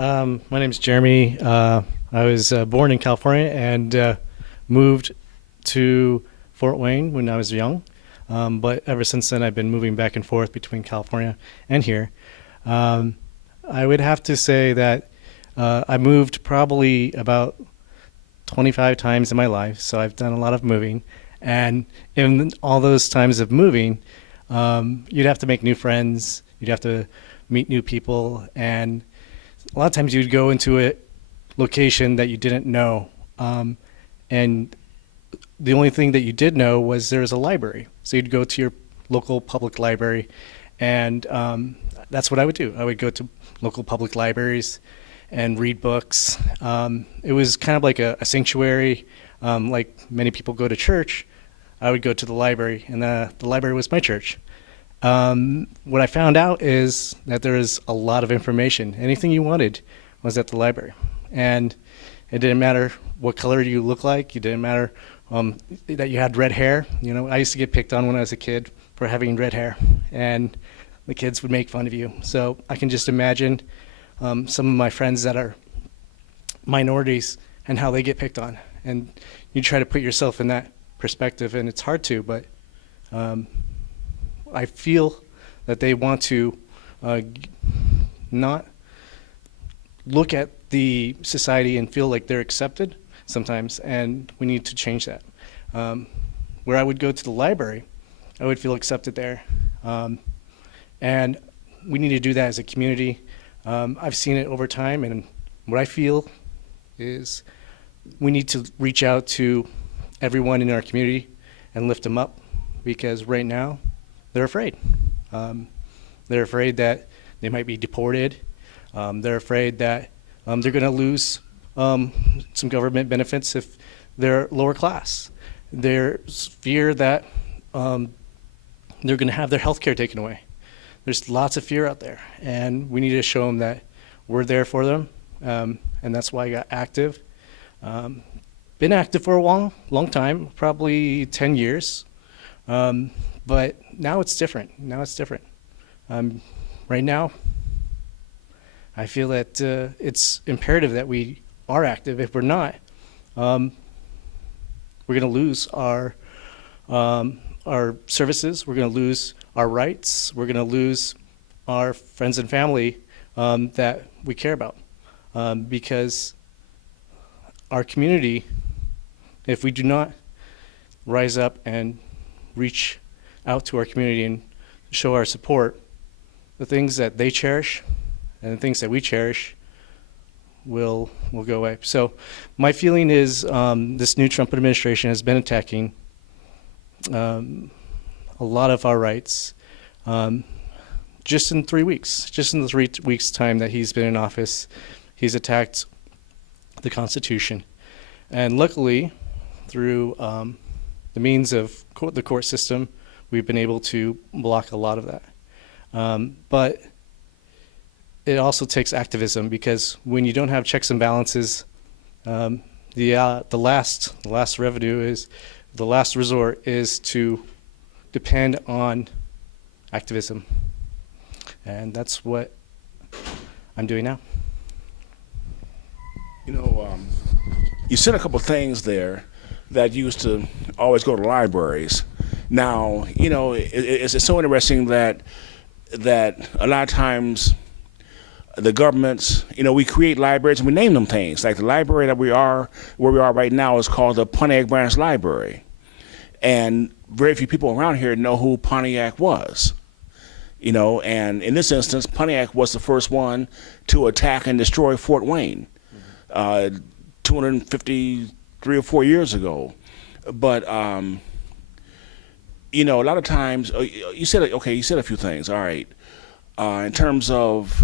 My name's Jeremy. I was born in California and moved to Fort Wayne when I was young. But ever since then, I've been moving back and forth between California and here. I would have to say that I moved probably about 25 times in my life, so I've done a lot of moving. And in all those times of moving, you'd have to make new friends, you'd have to meet new people, and a lot of times you'd go into a location that you didn't know, and the only thing that you did know was there was a library. So you'd go to your local public library, and that's what I would do. I would go to local public libraries and read books. It was kind of like a sanctuary, like many people go to church. I would go to the library, and the library was my church. What I found out is that there is a lot of information. Anything you wanted was at the library. And it didn't matter what color you look like. It didn't matter that you had red hair. You know, I used to get picked on when I was a kid for having red hair, and the kids would make fun of you. So I can just imagine some of my friends that are minorities and how they get picked on. And you try to put yourself in that perspective, and it's hard to, but I feel that they want to not look at the society and feel like they're accepted sometimes, and we need to change that. Where I would go to the library, I would feel accepted there, and we need to do that as a community. I've seen it over time, and what I feel is we need to reach out to everyone in our community and lift them up, because right now they're afraid. They're afraid that they might be deported. They're afraid that they're going to lose some government benefits if they're lower class. There's fear that they're going to have their health care taken away. There's lots of fear out there, and we need to show them that we're there for them, and that's why I got active. Been active for a long time, probably 10 years. But now it's different. Right now, I feel that it's imperative that we are active. If we're not, we're going to lose our services. We're going to lose our rights. We're going to lose our friends and family that we care about, because our community, if we do not rise up and reach out to our community and show our support, the things that they cherish and the things that we cherish will go away. So my feeling is this new Trump administration has been attacking a lot of our rights just in 3 weeks. Just in the 3 weeks' time that he's been in office, he's attacked the Constitution. And luckily, through the means of the court system, we've been able to block a lot of that. But it also takes activism, because when you don't have checks and balances, the last revenue is, the last resort is to depend on activism. And that's what I'm doing now. You know, you said a couple things there that used to always go to libraries. Now, you know, it's so interesting that a lot of times the governments, you know, we create libraries and we name them things. Like the library that where we are right now is called the Pontiac Branch Library. And very few people around here know who Pontiac was. You know, and in this instance, Pontiac was the first one to attack and destroy Fort Wayne 253 or 4 years ago. But you know, a lot of times, you said a few things. All right, in terms of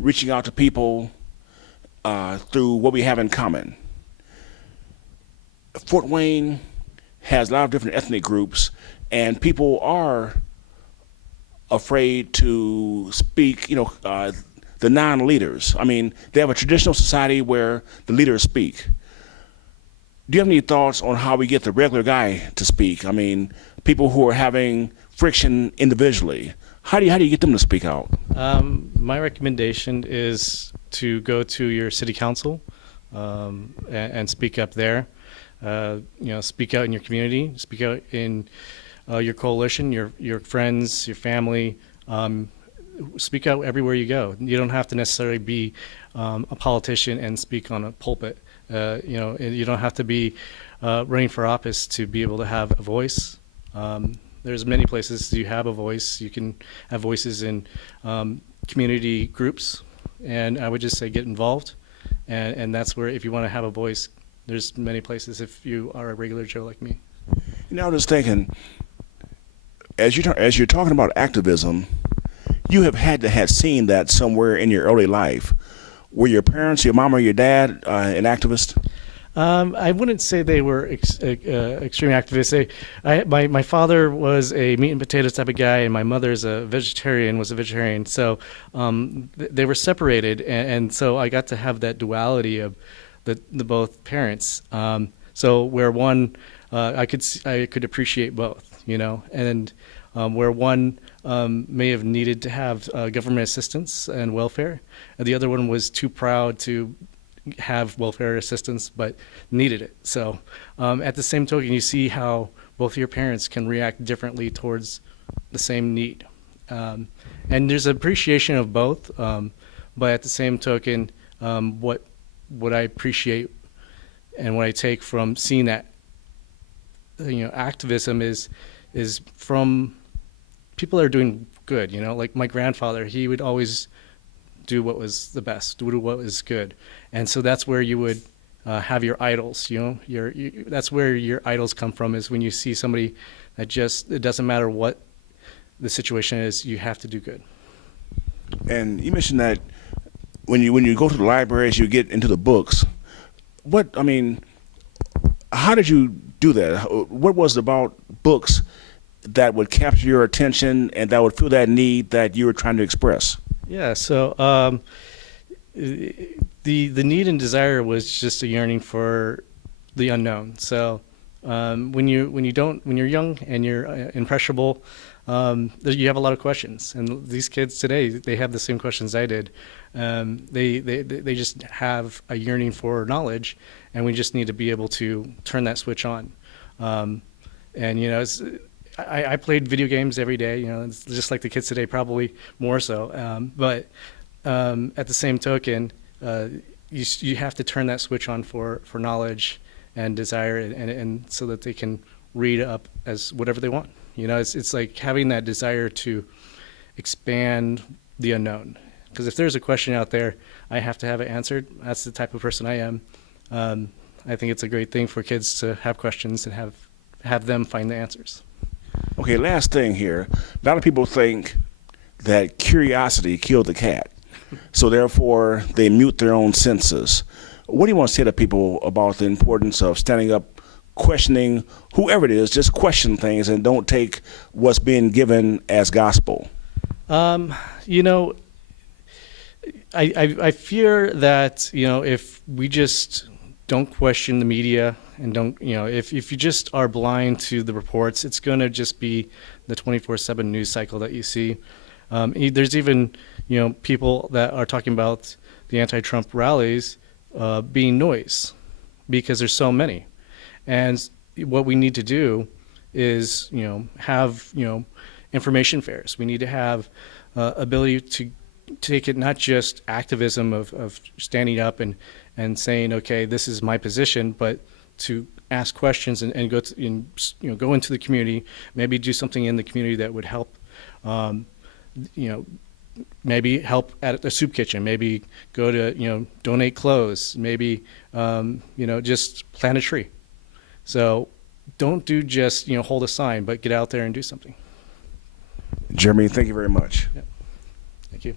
reaching out to people through what we have in common. Fort Wayne has a lot of different ethnic groups, and people are afraid to speak, you know, the non-leaders. I mean, they have a traditional society where the leaders speak. Do you have any thoughts on how we get the regular guy to speak? I mean, people who are having friction individually, How do you get them to speak out? My recommendation is to go to your city council and speak up there. Speak out in your community, speak out in your coalition, your friends, your family. Speak out everywhere you go. You don't have to necessarily be a politician and speak on a pulpit. You don't have to be running for office to be able to have a voice. There's many places you have a voice. You can have voices in community groups, and I would just say get involved. And that's where, if you want to have a voice, there's many places if you are a regular Joe like me. I was just thinking, as you're talking about activism, you have had to have seen that somewhere in your early life. Were your parents, your mom or your dad, an activist? I wouldn't say they were extreme activists. My father was a meat and potatoes type of guy, and my mother was a vegetarian. So they were separated, and so I got to have that duality of the both parents. So where one, I could appreciate both, and where one may have needed to have government assistance and welfare, and the other one was too proud to have welfare assistance but needed it. So at the same token, you see how both your parents can react differently towards the same need. And there's appreciation of both, but at the same token, what I appreciate and what I take from seeing that activism is from people that are doing good. Like my grandfather, he would always do what was the best, do what was good. And so that's where you would have your idols, that's where your idols come from, is when you see somebody that it doesn't matter what the situation is, you have to do good. And you mentioned that when you go to the libraries, you get into the books. How did you do that? What was it about books that would capture your attention and that would fill that need that you were trying to express? Yeah, so the need and desire was just a yearning for the unknown. So when you're young and you're impressionable, you have a lot of questions. And these kids today, they have the same questions I did. They just have a yearning for knowledge, and we just need to be able to turn that switch on. I played video games every day, it's just like the kids today, probably more so. But at the same token, you have to turn that switch on for knowledge and desire, and so that they can read up as whatever they want. It's like having that desire to expand the unknown. Because if there's a question out there, I have to have it answered. That's the type of person I am. I think it's a great thing for kids to have questions and have them find the answers. Okay, last thing here. A lot of people think that curiosity killed the cat, so therefore they mute their own senses. What do you want to say to people about the importance of standing up, questioning whoever it is, just question things and don't take what's being given as gospel? I fear that, if we just don't question the media and don't, if you just are blind to the reports, it's going to just be the 24/7 news cycle that you see. There's even, people that are talking about the anti-Trump rallies being noise because there's so many. And what we need to do is, have, information fairs. We need to have ability to take it, not just activism of standing up and saying, okay, this is my position, but to ask questions and go to, go into the community, maybe do something in the community that would help, maybe help at a soup kitchen, maybe go to, donate clothes, maybe, just plant a tree. So don't do just, hold a sign, but get out there and do something. Jeremy, thank you very much. Yeah. Thank you.